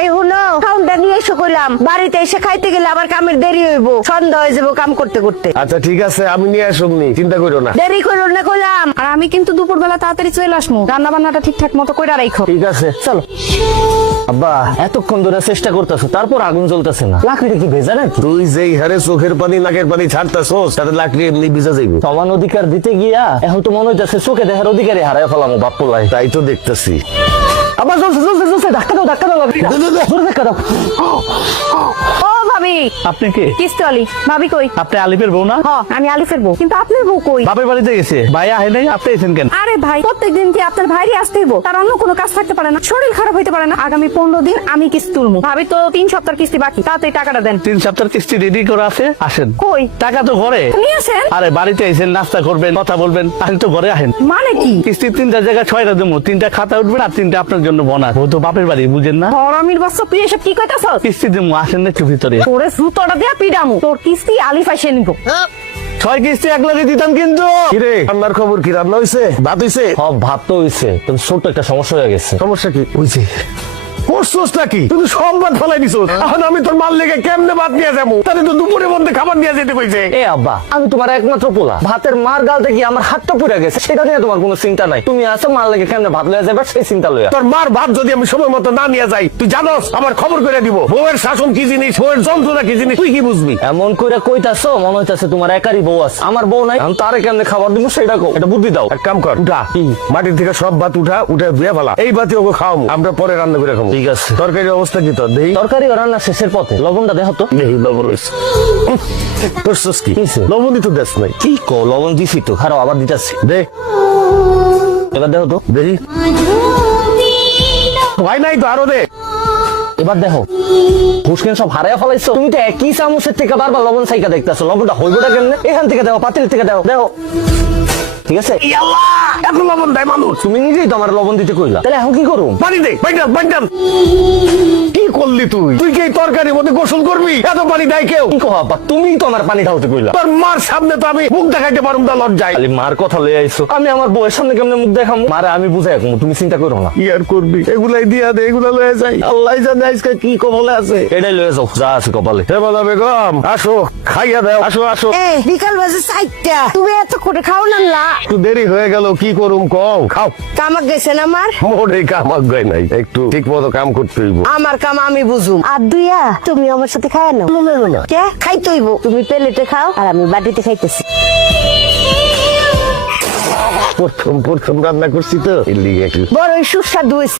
এই হুনো খাউনটা নিয়ে এসে কইলাম বাড়িতে এসে খাইতে গেলে আবার কামের দেরি হইব, সন্ধ্যা হয়ে যাবো কাম করতে করতে। আচ্ছা ঠিক আছে, আমি নিয়ে আসুমনি, চিন্তা করো না। দেরি করো না কইলাম। আর আমি কিন্তু দুপুরবেলা তাড়াতাড়ি চলে আসবো, রান্না বান্নাটা ঠিকঠাক মতো কইরা রাখো। ঠিক আছে চলো। আব্বা এতক্ষণ ধরে চেষ্টা করতেছো, তারপর আগুন জ্বলতেছে না। লাকড়িটা কি ভেজা নাকি? তুই যেই হারে চোখের পানি নাকের পানি ছাড়তাছস তাতে লাকড়ি এমনি ভিজা যাইবে। সমান অধিকার দিতে গিয়া এখন তো মনে হইতেছে চোখে দেখার অধিকারই হারায় ফেলামো বাপ্পলাই। তাই তো দেখতেছি। আবার জ্বলছে জ্বলছে জ্বলছে, ধাক্কা দাও ধাক্কা দাও, জোরে ধাক্কা দাও। ও ভাবি, আপনি কে? কিস্তি আলি। ভাবি কই? আপনি আলিফের বউ না? হ, আমি আলিফের বউ, কিন্তু আপনার বউ কই? বাপের বাড়িতে গেছে। ভাই আহে নাই, আপনি এসেন কেন? আরে ভাই, প্রত্যেকদিন কি আপনার ভাইরই আসতে হইব? তার অন্য কোনো কাজ থাকতে পারে না? শরীর খারাপ হইতে পারে না? আগামী 15 দিন আমি কিস্তি তুলবো। ভাবি তো 3 সপ্তাহ কিস্তি বাকি, তাড়াতাড়ি টাকাটা দেন। 3 সপ্তাহের কিস্তি রেডি করে আছে, আসেন। কই? টাকা তো ঘরে। নিয়ে আসেন। আরে বাড়িতে এসেন, নাস্তা করবেন, কথা বলবেন, আসেন তো ঘরে আহেন। মানে কি? কিস্তি 3টা জায়গায় 6টা দেবো, 3টা খাতা উঠবেন আর 3টা আপনার জন্য বোনাস। ও তো বাপের বাড়ি, বুঝেন না? হরামির বাচ্চা, তুই এসব কি কইতাছস? কিস্তি দেবো, আসেন না একটু ভিতরে। তোরে জুতোটা দিয়া পিডামু, তোর কিস্তি আলিফ আইসে নিব। 6 কিস্তি এক লাগে দিতাম কিন্তু। কিরে রান্নার খবর কি? রান্না হইছে? ভাত হইছে? সব ভাত তো হইছে, কিন্তু ছোট্ট একটা সমস্যা হয়ে গেছে। সমস্যা কি হইছে? করছস নাকি? তুই তো সব ভাত ফেলাই দিছস। এখন আমি তোর মাল লেগে কেমনে ভাত নিয়ে যাবো? তাহলে তো দুপুরের মধ্যে খাবার নিয়ে যেতে কইছে। এ আব্বা, আমি তোমার একমাত্র পোলা। ভাতের মার গাল থেকে আমার হাতটা পুড়ে গেছে, সেটা নিয়ে তোমার কোনো চিন্তা নাই। তুমি আসো, মার লেগে কেমনে ভাত লয়ে যাবে সেই চিন্তা লইয়া। তোর মার ভাত যদি আমি সময় মতো না নিয়ে যাই, তুই জানোস আমার খবর করে দিব। বউয়ের শাসন কি জিনিস, বউয়ের যন্ত্রণা কি জিনিস, তুই কি বুঝবি? এমন কইরা কইতাছো মনে হইতাছে তোমার একারই বউ আছে। আমার বউ নাই, আমি তারে কেমনে খাবার দিব সেটা কও। এটা বুদ্ধি দাও। এক কাম কর, উঠা কি? মাটির থেকে সব ভাত উঠা ধুয়ে ফেলা। এই ভাতে ওকে খাওয়াবো, আমরা পরে রান্না করে খাবো। ঠিক আছে। তরকারির অবস্থা কি তোর? দেই তরকারি ও রান্না শেষের পথে, লবণটা দেখো তো। দেই লবণ রয়েছে। করছস কি? কিসে? লবণ দিতে দেশ নাই। কি কও? লবণ দিছি তো, খারাপ আবার দিতাছি। দে এবার দেখো তো। দেখি হয় নাই তো, আরো দে। এবার দেখো, হুসকেন সব হারাইয়া ফেলাইছো। তুমি তো একই চামচের থেকে বারবার লবণ সাইকা দেখতেছো। লবণটা হইবটা কেমনে? এখান থেকে দেখো, পাতিল থেকে দেখো, দেখো। ঠিক আছে? ইয়াল্লাহ, এত লবণ দেয় মানুষ? তুমি নিজেই তো আমার লবণ দিতে কইলা, তাহলে এখন কি করুম? পানি দে, বাইন্ডাল। কি করলি তুই? তুই কি এই তরকারির মধ্যে গোসল করবি? এত পানি দেয় কেউ? কি কো আব্বা, তুমিই তো আমার পানি ঢালতে কইলা। তোর মার সামনে তো আমি মুখ দেখাইতে পারুম না, লজ্জায়। খালি মার কথা লয়ে আইছো। আমি আমার বউয়ের সামনে কেমনে মুখ দেখামু? মারে আমি বুঝাই রাখবো, তুমি চিন্তা করো না। কি আর করবি? এগুলাই দিয়া দে, এগুলা লয়ে যাই। আল্লাহ জানে আজকে কি কবলে আছে। এটাই লয়ে যাও, যা আছে কপালে। হে বলা বেগম, আসো, খাইয়া দাও, আসো। এ বিকাল বাজে 4টা, তুমি এত করে খাও না? একটু দেরি হয়ে গেল, কি করুম কও? খাও। কামাক গেছেন আমার? মোরে কামাক গায় নাই, একটু ঠিক মতো কাম করতে হইব। আমার কাম আমি বুঝুম। আর দুইয়া তুমি আমার সাথে খায় না? না কে খাইতে হইব? তুমি প্লেটে খাও আর আমি বাটিতে খাইতেছি। প্রথম রান্না করছি তো, এর লিগে একটু বড় সুস্বাদু হয়েছে।